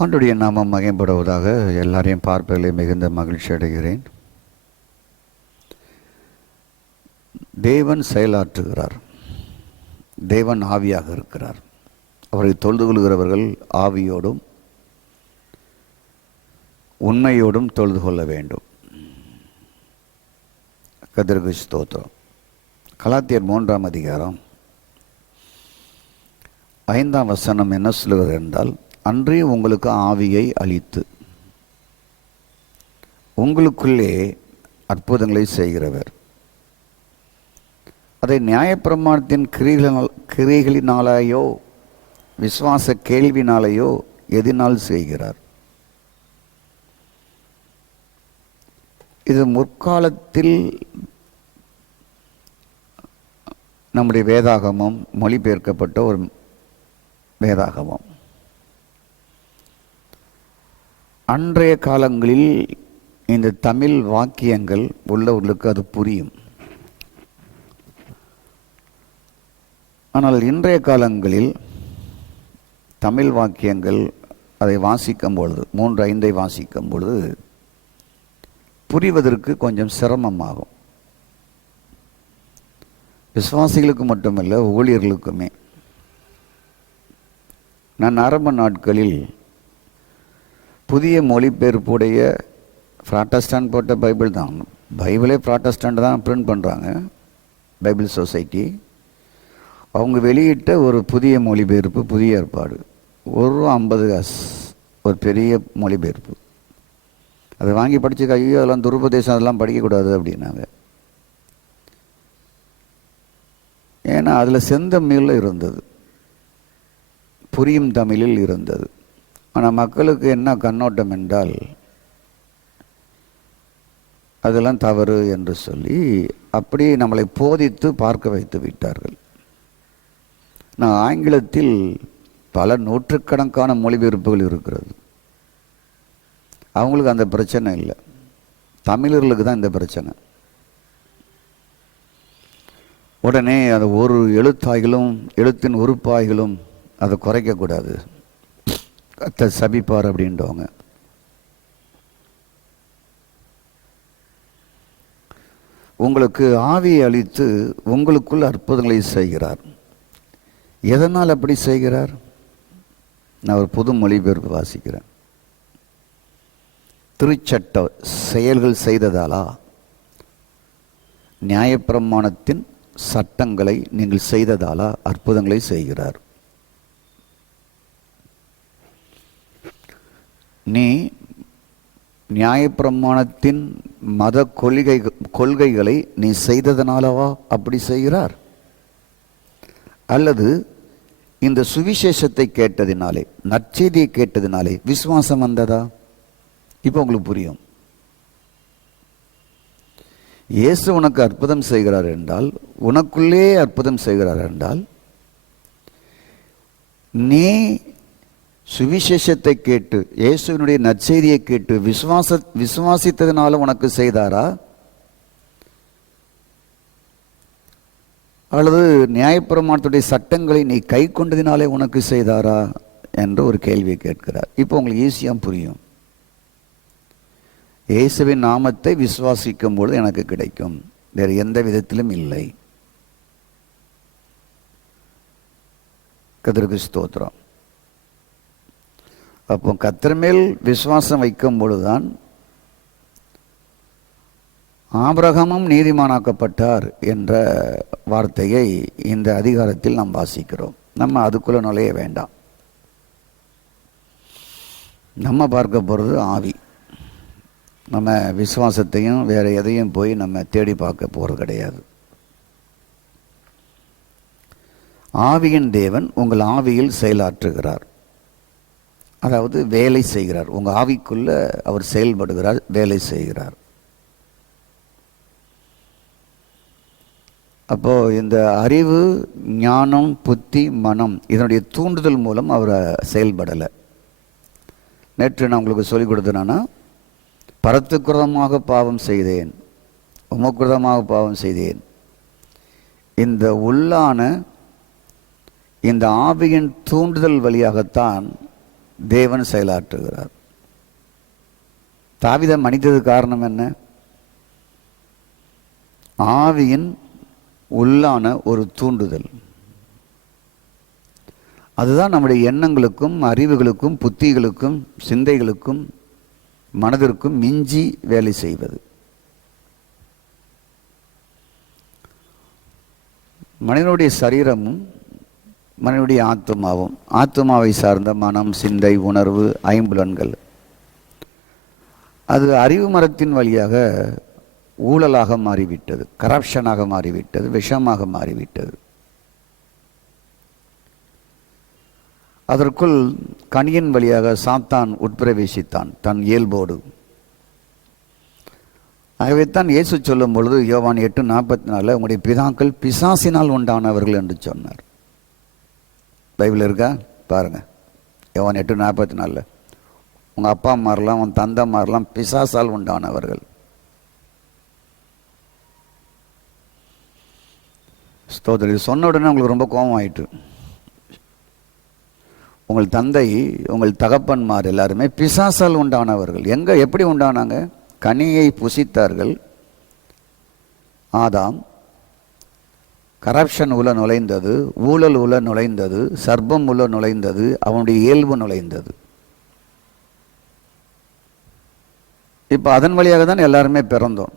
ஆண்டுடைய நாமம் மகிமைப்படுவதாக. எல்லாரையும் பார்ப்பதிலே மிகுந்த மகிழ்ச்சி அடைகிறேன். தேவன் செயலாற்றுகிறார். தேவன் ஆவியாக இருக்கிறார். அவரை தொழுது கொள்கிறவர்கள் ஆவியோடும் உண்மையோடும் தொழுது கொள்ள வேண்டும். கர்த்தருக்கு ஸ்தோத்திரம். கலாத்தியர் 3ஆம் அதிகாரம் 5ஆம் வசனம் என்ன சொல்கிறது என்றால், அன்றே உங்களுக்கு ஆவியை அளித்து உங்களுக்குள்ளே அற்புதங்களை செய்கிறவர், அதை நியாயப்பிரமாணத்தின் கிரியைகளினாலேயோ விசுவாச கேள்வினாலேயோ எதினால் செய்கிறார். இது முற்காலத்தில் நம்முடைய வேதாகமம் மொழிபெயர்க்கப்பட்ட ஒரு வேதாகமம். அன்றைய காலங்களில் இந்த தமிழ் வாக்கியங்கள் உள்ளவர்களுக்கு அது புரியும். ஆனால் இன்றைய காலங்களில் தமிழ் வாக்கியங்கள் அதை வாசிக்கும் பொழுது 3-5 வாசிக்கும் பொழுது புரிவதற்கு கொஞ்சம் சிரமமாகும். விசுவாசிகளுக்கு மட்டுமல்ல, ஊழியர்களுக்குமே. நான் ஆரம்ப நாட்களில் புதிய மொழிபெயர்ப்புடைய ப்ராட்டஸ்டாண்ட் போட்ட பைபிள் தான், பைபிளே ப்ராட்டஸ்டாண்ட் தான் பிரிண்ட் பண்ணுறாங்க, பைபிள் சொசைட்டி. அவங்க வெளியிட்ட ஒரு புதிய மொழிபெயர்ப்பு, புதிய ஏற்பாடு, ஒரு 50 காசு, ஒரு பெரிய மொழிபெயர்ப்பு. அதை வாங்கி படிச்சுக்க, ஐயோ அதெல்லாம் துருபதேசம், அதெல்லாம் படிக்கக்கூடாது அப்படின்னாங்க. ஏன்னா அதில் செந்தமிழில் இருந்தது, புரியும் தமிழில் இருந்தது. ஆனால் மக்களுக்கு என்ன கண்ணோட்டம் என்றால், அதெல்லாம் தவறு என்று சொல்லி அப்படி நம்மளை போதித்து பார்க்க வைத்து விட்டார்கள். நான் ஆங்கிலத்தில் பல நூற்றுக்கணக்கான மொழிபெயர்ப்புகள் இருக்கிறது. அவங்களுக்கு அந்த பிரச்சனை இல்லை, தமிழர்களுக்கு தான் இந்த பிரச்சனை. உடனே அது ஒரு எழுத்தாய்களும் எழுத்தின் உறுப்பாய்களும் அதை குறைக்கக்கூடாது, கர்த்தர் சபிப்பார் அப்படின்றவங்க. உங்களுக்கு ஆவியை அளித்து உங்களுக்குள் அற்புதங்களை செய்கிறார். எதனால் அப்படி செய்கிறார்? நான் ஒரு புது மொழிபெயர்ப்பு வாசிக்கிறேன். திருச்சட்ட செயல்கள் செய்ததாலா? நியாயப்பிரமாணத்தின் சட்டங்களை நீங்கள் செய்ததாலா அற்புதங்களை செய்கிறார். நீ நியாயப்பிரமாணத்தின் மத கொள்கைகளை நீ செய்ததனாலவா அப்படி செய்கிறார்? அல்லது இந்த சுவிசேஷத்தை கேட்டதினாலே, நற்செய்தியை கேட்டதினாலே விசுவாசம் வந்ததா? இப்போ உங்களுக்கு புரியும். இயேசு உனக்கு அற்புதம் செய்கிறார் என்றால், உனக்குள்ளே அற்புதம் செய்கிறார் என்றால், நீ சுவிசேஷத்தை கேட்டு, இயேசுவினுடைய நற்செய்தியை கேட்டு விசுவாசித்ததினால உனக்கு செய்தாரா? அல்லது நியாயப்பிரமாணத்துடைய சட்டங்களை நீ கை கொண்டதினாலே உனக்கு செய்தாரா என்ற ஒரு கேள்வியை கேட்கிறார். இப்போ உங்களுக்கு ஈஸியாக புரியும். இயேசுவின் நாமத்தை விசுவாசிக்கும் பொழுது எனக்கு கிடைக்கும், வேறு எந்த விதத்திலும் இல்லை. கர்த்தருக்கு ஸ்தோத்திரம். அப்போ கர்த்தர் மேல் விசுவாசம் வைக்கும் பொழுதுதான் ஆபிரகாமும் நீதிமானாக்கப்பட்டார் என்ற வார்த்தையை இந்த அதிகாரத்தில் நாம் வாசிக்கிறோம். நம்ம அதுக்குள்ள நுழைய வேண்டாம். நம்ம பார்க்க போகிறது ஆவி. நம்ம விசுவாசத்தையும் வேறு எதையும் போய் நம்ம தேடி பார்க்க போகிறது கிடையாது. ஆவியின் தேவன் உங்கள் ஆவியில் செயலாற்றுகிறார், அதாவது வேலை செய்கிறார். உங்கள் ஆவிக்குள்ள அவர் செயல்படுகிறார், வேலை செய்கிறார். அப்போது இந்த அறிவு, ஞானம், புத்தி, மனம் இதனுடைய தூண்டுதல் மூலம் அவர் செயல்படலை. நேற்று நான் உங்களுக்கு சொல்லிக் கொடுத்தேன்னா, பரத்துக்குரதமாக பாவம் செய்தேன், உமக்குரதமாக பாவம் செய்தேன். இந்த உள்ளான இந்த ஆவியின் தூண்டுதல் வழியாகத்தான் தேவன் செயலாற்றுகிறார். தாவீதை மன்னித்தது காரணம் என்ன? ஆவியின் உள்ளான ஒரு தூண்டுதல். அதுதான் நம்முடைய எண்ணங்களுக்கும் அறிவுகளுக்கும் புத்திகளுக்கும் சிந்தைகளுக்கும் மனதிற்கும் மிஞ்சி வேலை செய்வது. மனிதனுடைய சரீரமும் மனிதனுடைய ஆத்மாவும், ஆத்மாவை சார்ந்த மனம், சிந்தை, உணர்வு, ஐம்புலன்கள், அது அறிவு மரத்தின் வழியாக ஊழலாக மாறிவிட்டது, கரப்ஷனாக மாறிவிட்டது, விஷமாக மாறிவிட்டது. அதற்குள் கனியின் வழியாக சாத்தான் உட்பிரவேசித்தான் தன் இயல்போடு. ஆகவே தான் இயேசு சொல்லும் பொழுது யோவான் 8:44 உங்களுடைய பிதாக்கள் பிசாசினால் உண்டானவர்கள் என்று சொன்னார். பைபிள் இருக்கா பாருங்க. யோவான் 8:44 உங்கள் அப்பா அம்மாரெலாம் உன் தந்தை மாரெலாம் பிசாசால் உண்டானவர்கள். ஸ்தோத்திரம். சொன்ன உடனே உங்களுக்கு ரொம்ப கோபம் ஆயிட்டு. உங்கள் தந்தை உங்கள் தகப்பன்மார் எல்லாருமே பிசாசால் உண்டானவர்கள். எப்படி உண்டானாங்க? கனியை புசித்தார்கள். ஆதாம் கரப்ஷன் உள்ள நுழைந்தது, ஊழல் உள்ள நுழைந்தது, சர்ப்பம் உள்ள நுழைந்தது, அவனுடைய இயல்பு நுழைந்தது. இப்போ அதன் வழியாக தான் எல்லாருமே பிறந்தோம்.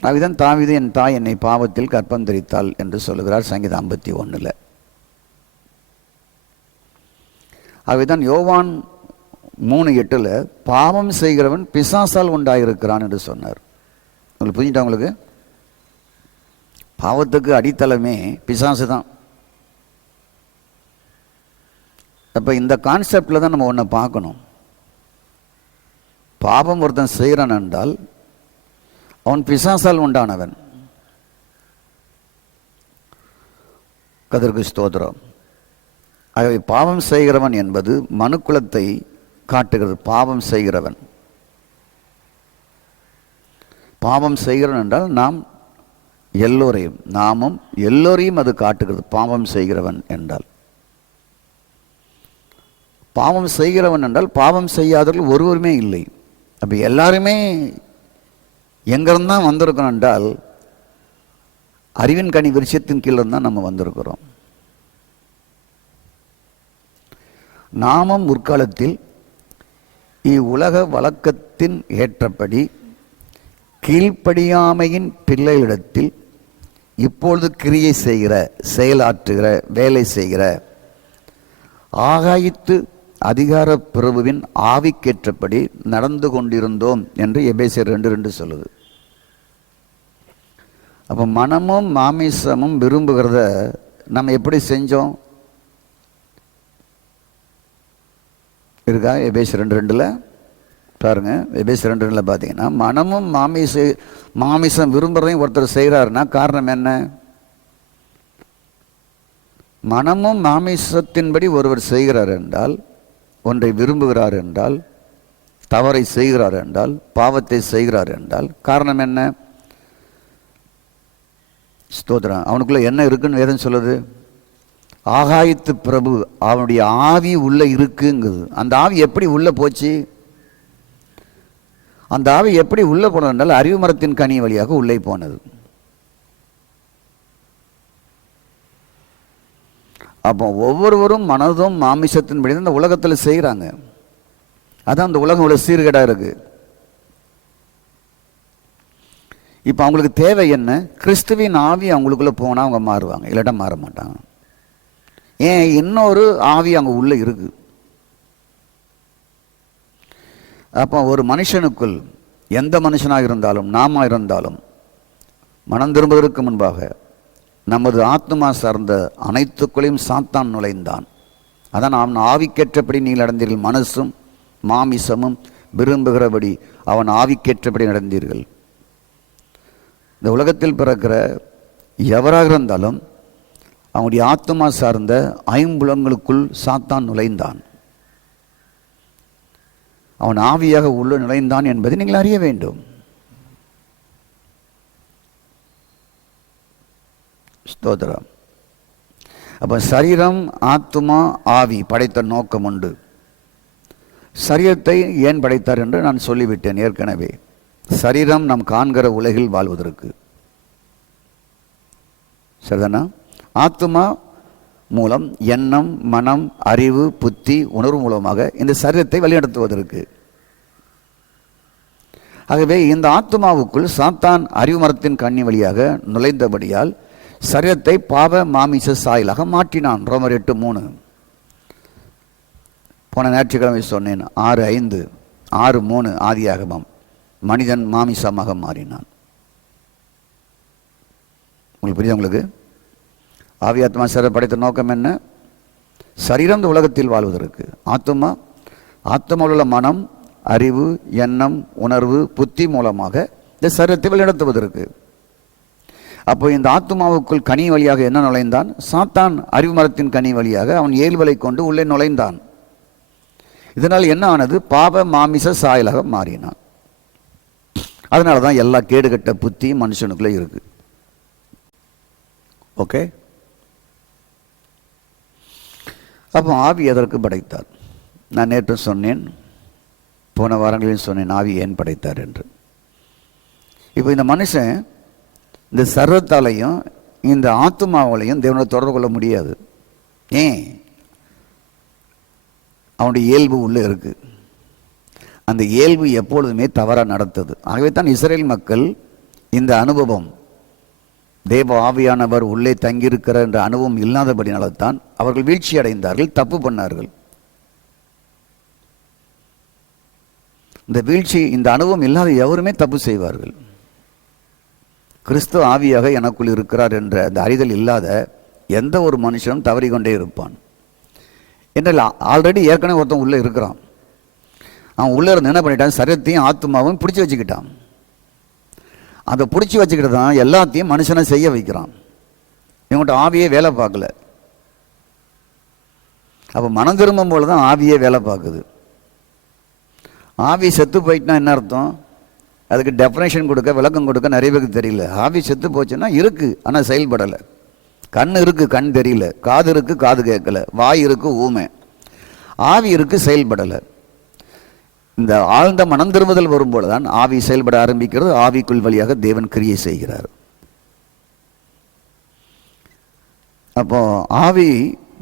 அதுதான் தாவீது என் தாய் என்னை பாவத்தில் கற்பந்தரித்தாள் என்று சொல்லுகிறார் சங்கீதம் 51. அதுதான் யோவான் 3:8 பாவம் செய்கிறவன் பிசாசால் உண்டாயிருக்கிறான் என்று சொன்னார். உங்களுக்கு புரிஞ்சுட்டா? உங்களுக்கு பாவத்துக்கு அடித்தளமே பிசாசு தான். அப்போ இந்த கான்செப்டில் தான் நம்ம ஒன்று பார்க்கணும். பாவம் ஒருத்தன் செய்கிறான் என்றால் அவன் பிசாசால் உண்டானவன். கர்த்தருக்கு ஸ்தோத்திரம். ஆகவே பாவம் செய்கிறவன் என்பது மனுக்குலத்தை காட்டுகிறது. பாவம் செய்கிறவன், பாவம் செய்கிறவன் என்றால் நாமும் எல்லோரையும் அது காட்டுகிறது. பாவம் செய்கிறவன் என்றால், பாவம் செய்கிறவன் என்றால் பாவம் செய்யாதவர்கள் ஒருவருமே இல்லை. அப்போ எல்லாருமே எங்கிருந்தான் வந்திருக்கணும் என்றால் அறிவின் கனி விருட்சத்தின் கீழே தான் நம்ம வந்திருக்கிறோம். நாமும் முற்காலத்தில் இவ்வுலக வழக்கத்தின் ஏற்றபடி கீழ்ப்படியாமையின் பிள்ளைகளிடத்தில் இப்பொழுது கிரியை செய்கிற, செயலாற்றுகிற, வேலை செய்கிற ஆகாயத்து அதிகார பிரபுவின் ஆவிக்கேற்றபடி நடந்து கொண்டிருந்தோம் என்று எபேசியர் 2:2 சொல்லுது. அப்போ மனமும் மாமிசமும் விரும்புகிறத நம்ம எப்படி செஞ்சோம் இருக்கா? எபேசியர் 2:2 பாருங்க. எபேசியர் 2:2 பார்த்தீங்கன்னா மனமும் மாமிசம் விரும்புகிறதையும் ஒருத்தர் செய்கிறாருன்னா காரணம் என்ன? மனமும் மாமிசத்தின்படி ஒருவர் செய்கிறார் என்றால், ஒன்றை விரும்புகிறார் என்றால், தவறை செய்கிறார் என்றால், பாவத்தை செய்கிறார் என்றால் காரணம் என்ன? ஸ்தோத்திரம். அவனுக்குள்ள என்ன இருக்குன்னு வேதம் சொல்லுது? ஆகாயத்து பிரபு அவனுடைய ஆவி உள்ள இருக்குங்குது. அந்த ஆவி எப்படி உள்ள போச்சு? அந்த ஆவி எப்படி உள்ள போனது என்றால் அறிவு மரத்தின் கனி வழியாக உள்ளே போனது. அப்போ ஒவ்வொருவரும் மனதும் மாமிசத்தின்படி இந்த உலகத்தில் செய்கிறாங்க. அதான் அந்த உலகம் உள்ள சீர்கேடாக இருக்கு. இப்போ அவங்களுக்கு தேவை என்ன? கிறிஸ்துவின் ஆவி அவங்களுக்குள்ள போனால் அவங்க மாறுவாங்க, இல்லாட்டா மாற மாட்டாங்க. ஏன்? இன்னொரு ஆவி அங்கே உள்ள இருக்கு. அப்போ ஒரு மனுஷனுக்குள், எந்த மனுஷனாக இருந்தாலும் நாம இருந்தாலும், மனம் திரும்புவதற்கு முன்பாக நமது ஆத்மா சார்ந்த அனைத்துக்குள்ளையும் சாத்தான் நுழைந்தான். அதான் அவன் ஆவிக்கேற்றபடி நீங்கள் நடந்தீர்கள், மனசும் மாமிசமும் விரும்புகிறபடி அவன் ஆவிக்கேற்றபடி நடந்தீர்கள். இந்த உலகத்தில் பிறக்கிற எவராக இருந்தாலும் அவனுடைய ஆத்மா சார்ந்த ஐம்புலங்களுக்குள் சாத்தான் நுழைந்தான். அவன் ஆவியாக உள்ள நுழைந்தான் என்பதை நீங்கள் அறிய வேண்டும். ஸ்தோத்திரம். அப்போ சரீரம், ஆத்துமா, ஆவி படைத்த நோக்கம் உண்டு. சரீரத்தை ஏன் படைத்தார் என்று நான் சொல்லிவிட்டேன் ஏற்கனவே. சரீரம் நாம் காண்கிற உலகில் வாழ்வதற்கு, சரிதானா? ஆத்துமா மூலம் எண்ணம், மனம், அறிவு, புத்தி, உணர்வு மூலமாக இந்த சரீரத்தை வழிநடத்துவதற்கு. ஆகவே இந்த ஆத்துமாவுக்குள் சாத்தான் அறிவு மரத்தின் கண்ணி வழியாக நுழைந்தபடியால் சரீரத்தை பாவ மாமிச சாயலாக மாற்றினான். ரோமர் 8:3. போன ஞாயிற்றுக்கிழமை சொன்னேன். 6:5, 6:3 ஆதியாகமம். மனிதன் மாமிசமாக மாறினான். உங்களுக்கு புரியுது? உங்களுக்கு ஆவி ஆத்மா சரீரம் படைத்த நோக்கம் என்ன? சரீரம் இந்த உலகத்தில் வாழ்வதற்கு, ஆத்மாவில் உள்ள மனம், அறிவு, எண்ணம், உணர்வு, புத்தி மூலமாக இந்த சரீரத்தை வழிநடத்துவதற்கு. அப்போ இந்த ஆத்மாவுக்குள் கனி வழியாக என்ன நுழைந்தான்? சாத்தான் அறிவு மரத்தின் கனி வழியாக அவன் ஏழ்வலை கொண்டு உள்ளே நுழைந்தான். இதனால் என்ன ஆனது? பாவ மாமிச சாயலாக மாறினான். அதனால தான் எல்லா கேடுகட்ட புத்தி மனுஷனுக்குள்ளே இருக்கு. ஓகே. அப்போ ஆவி எதற்கு படைத்தார்? நான் நேற்று சொன்னேன், போன வாரங்களில் சொன்னேன் ஆவி ஏன் படைத்தார் என்று. இப்போ இந்த மனுஷன் இந்த சர்வத்தாலையும் இந்த ஆத்துமாவாலையும் தேவனை தொடர்பு கொள்ள முடியாது. ஏன்? அவனுடைய இயல்பு உள்ளே இருக்கு. அந்த இயல்பு எப்பொழுதுமே தவறாக நடத்துது. ஆகவே தான் இஸ்ரேல் மக்கள் இந்த அனுபவம், தேவ ஆவியானவர் உள்ளே தங்கியிருக்கிற என்ற அனுபவம் இல்லாதபடினால்தான் அவர்கள் வீழ்ச்சி அடைந்தார்கள், தப்பு பண்ணார்கள். இந்த வீழ்ச்சி, இந்த அனுபவம் இல்லாத எவருமே தப்பு செய்வார்கள். கிறிஸ்து ஆவியாக எனக்குள் இருக்கிறார் என்ற அந்த அறிதல் இல்லாத எந்த ஒரு மனுஷனும் தவறிக்கொண்டே இருப்பான். என்றால் ஆல்ரெடி ஏற்கனவே ஒருத்தன் உள்ளே இருக்கிறான். அவன் உள்ளே இருந்து என்ன பண்ணிட்டான்? சரீரத்தையும் ஆத்மாவும் பிடிச்சி வச்சுக்கிட்டான். அதை பிடிச்சி வச்சுக்கிட்டு தான் எல்லாத்தையும் மனுஷனை செய்ய வைக்கிறான். இவங்கள்ட்ட ஆவியே வேலை பார்க்கல. அப்போ மனம் திரும்பும் போது தான் ஆவியே வேலை பார்க்குது. ஆவி செத்து போயிட்டுனா என்ன அர்த்தம்? அதுக்கு டெஃபினேஷன் கொடுக்க, விளக்கம் கொடுக்க நிறைய பேருக்கு தெரியல. ஆவி செத்து போச்சுன்னா இருக்கு, ஆனால் செயல்படலை. கண் இருக்கு, கண் தெரியல. காது இருக்கு, காது கேட்கல. வாய் இருக்கு, ஊமை. ஆவி இருக்கு, செயல்படலை. இந்த ஆழ்ந்த மனம் திரும்புதல் வரும்போது தான் ஆவி செயல்பட ஆரம்பிக்கிறது. ஆவிக்குள் வழியாக தேவன் கிரியை செய்கிறார். அப்போ ஆவி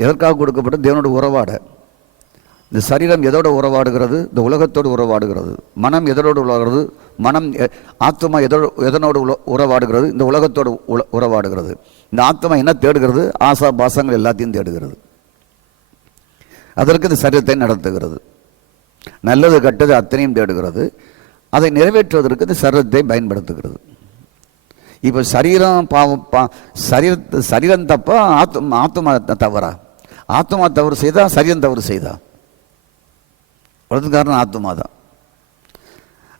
எதற்காக கொடுக்கப்பட்டு? தேவனோட உறவாட. இந்த சரீரம் எதோட உறவாடுகிறது? இந்த உலகத்தோடு உறவாடுகிறது. மனம் எதோடு உறவாடுகிறது? ஆத்மா எதனோடு உறவாடுகிறது? இந்த உலகத்தோடு உறவாடுகிறது. இந்த ஆத்மா என்ன தேடுகிறது? ஆசா பாசங்கள் எல்லாத்தையும் தேடுகிறது. அதற்கு இந்த சரீரத்தை நடத்துகிறது. நல்லது கெட்டது அத்தனையும் தேடுகிறது. அதை நிறைவேற்றுவதற்கு இந்த சரீரத்தை பயன்படுத்துகிறது. இப்போ சரீரம் சரீரம் தப்பா? ஆத்மா தவறா? ஆத்மா தவறு செய்தா சரீரம் தவறு செய்தா? காரணம் ஆத்மா தான்.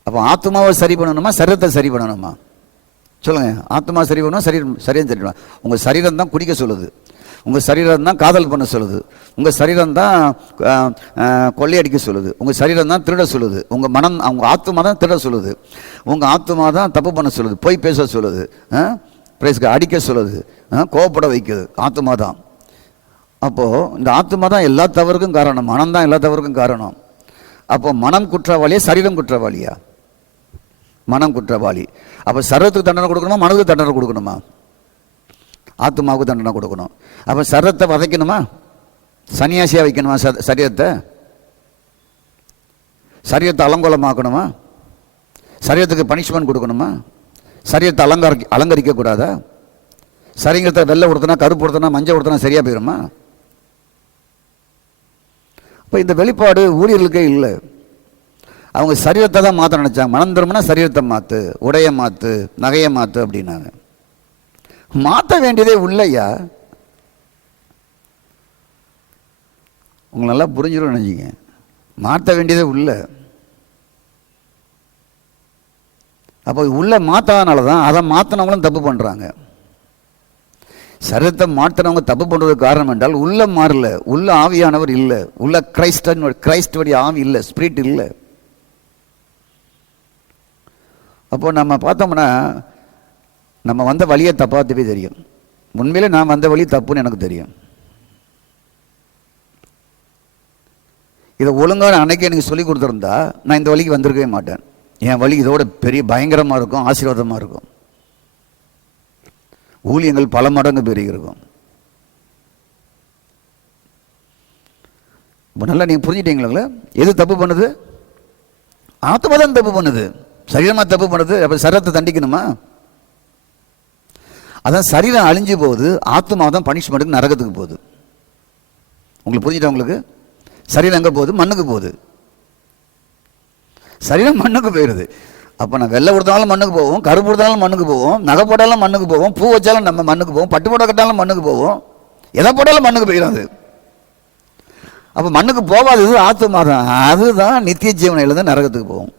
அப்போ ஆத்மாவை சரி பண்ணணுமா, சரீரத்தை சரி பண்ணணுமா? சொல்லுங்க. ஆத்மா சரி பண்ணணும், சரீரம் சரி பண்ணணும். உங்கள் சரீரம் தான் குடிக்க சொல்லுது, உங்கள் சரீரம் தான் காதல் பண்ண சொல்லுது, உங்கள் சரீரம் தான் கொள்ளையடிக்க சொல்லுது, உங்கள் சரீரம் தான் திருட சொல்லுது, உங்கள் மனம், அவங்க ஆத்மா தான் திருட சொல்லுது, உங்கள் ஆத்மா தான் தப்பு பண்ண சொல்லுது, பொய் பேச சொல்லுது, அடிக்க சொல்லுது, கோவப்பட வைக்குது. ஆத்மா தான். அப்போது இந்த ஆத்மா தான் எல்லா தவறுக்கும் காரணம், மனம் தான் எல்லா தவறுக்கும் காரணம். அப்போ மனம் குற்றவாளியா, சரீரம் குற்றவாளியா? மனம் குற்றவாளி. அப்போ சரீரத்துக்கு தண்டனை கொடுக்கணுமா, மனதுக்கு தண்டனை கொடுக்கணுமா? ஆத்மாவுக்கு தண்டனை கொடுக்கணும். அப்போ சரீரத்தை வதைக்கணுமா, சன்னியாசியாக வைக்கணுமா? சரீரத்தை அலங்கோலமாக்கணுமா? சரீரத்துக்கு பனிஷ்மெண்ட் கொடுக்கணுமா? சரீரத்தை அலங்கரிக்க கூடாதா? சரீரத்தை வெள்ளை கொடுத்தனா, கருப்பு கொடுத்தனா, மஞ்சள் கொடுத்தனா சரியா போயிருமா? இப்போ இந்த வெளிப்பாடு ஊழியர்களுக்கே இல்லை. அவங்க சரீரத்தை தான் மாற்ற நினைச்சாங்க. மனம் திரும்பினா சரீரத்தை மாற்று, உடைய மாற்று, நகையை மாற்று அப்படின்னாங்க. மாற்ற வேண்டியதே இல்லையா? உங்களை நல்லா புரிஞ்சிடும் நினைச்சிங்க. மாற்ற வேண்டியதே இல்லை. அப்போ உள்ள மாற்றாதனால தான் அதை மாற்றினவங்களும் தப்பு பண்ணுறாங்க. சரீரத்தை மாற்றினவங்க தப்பு பண்ணுறதுக்கு காரணம் என்றால் உள்ள மாறல, உள்ள ஆவியானவர் இல்லை, உள்ள கிரைஸ்டோடைய ஆவி இல்லை, ஸ்பிரிட் இல்லை. அப்போ நம்ம பார்த்தோம்னா நம்ம வந்த வழியை தப்பாகவே தெரியும். உண்மையிலே நான் வந்த வழி தப்புன்னு எனக்கு தெரியும். இதை ஒழுங்கான அன்னைக்கு எனக்கு சொல்லி கொடுத்துருந்தா நான் இந்த வழிக்கு வந்திருக்கவே மாட்டேன். என் வழி இதோட பெரிய பயங்கரமாக இருக்கும், ஆசீர்வாதமாக இருக்கும், ஊழியங்கள் பல மடங்கு பெருகி இருக்கும். இப்போ நல்லா நீங்கள் புரிஞ்சுட்டீங்களா? எது தப்பு பண்ணுது? ஆத்மா தான் தப்பு பண்ணுது, சரீரமாக தப்பு பண்ணுது. அப்போ சரீரத்தை தண்டிக்கணுமா? அதான் சரீரம் அழிஞ்சு போகுது, ஆத்மா தான் பனிஷ்மெண்ட்டுக்கு நரகத்துக்கு போகுது. உங்களுக்கு புரிஞ்சுட்டா? உங்களுக்கு சரீரம் எங்கே போகுது? மண்ணுக்கு போகுது. சரீரம் மண்ணுக்கு போயிடுது. அப்போ நான் வெள்ளை கொடுத்தாலும் மண்ணுக்கு போவோம், கருப்பு கொடுத்தாலும் மண்ணுக்கு போவோம், நகை போட்டாலும் மண்ணுக்கு போவோம், பூ வச்சாலும் நம்ம மண்ணுக்கு போவோம், பட்டு போட கட்டாலும் மண்ணுக்கு போவோம், எதை போட்டாலும் மண்ணுக்கு போயிடாது. அப்போ மண்ணுக்கு போகாதது ஆத்மா தான். அதுதான் நித்திய ஜீவனிலிருந்து நரகத்துக்கு போகும்.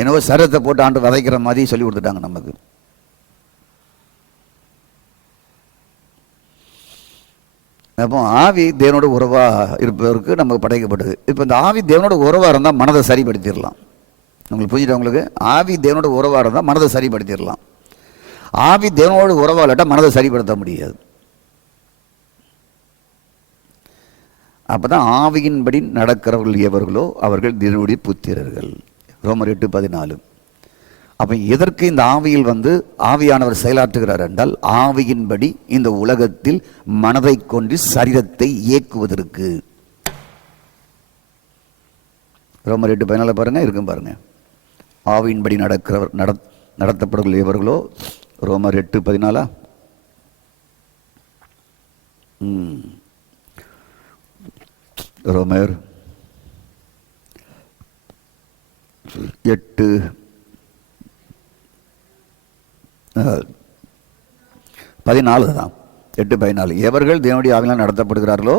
என்னவோ சரீரத்தை போட்டு ஆண்டு வதைக்கிற மாதிரி சொல்லி கொடுத்துட்டாங்க நமக்கு. அப்போ ஆவி தேவனோட உறவாக இருப்பதற்கு நமக்கு படைக்கப்பட்டது. இப்போ இந்த ஆவி தேவனோட உறவாக இருந்தால் மனதை சரிப்படுத்திடலாம். உங்களுக்கு புரிஞ்சுட்டு? உங்களுக்கு ஆவி தேவனோட உறவாக இருந்தால் மனதை சரிப்படுத்திடலாம். ஆவி தேவனோட உறவாக இல்லாட்டால் மனதை சரிப்படுத்த முடியாது. அப்போ தான் ஆவியின்படி நடக்கிறவர்கள் எவர்களோ அவர்கள் தேவனுடைய புத்திரர்கள். ரோமர் 8:14. அப்போ எதற்கு இந்த ஆவியில் ஆவியானவர் செயலாற்றுகிறார் என்றால், ஆவியின்படி இந்த உலகத்தில் மனதை கொண்டு சரீரத்தை இயக்குவதற்கு. ரோமர் 8:14 பாருங்க, இருக்கும் பாருங்க. ஆவியின்படி நடத்தப்படுகிற எவர்களோ, ரோமர் 8:14. ரோமர் 8:14 தான். 8:14. எவர்கள் தேவனுடைய ஆவியினால் நடத்தப்படுகிறார்களோ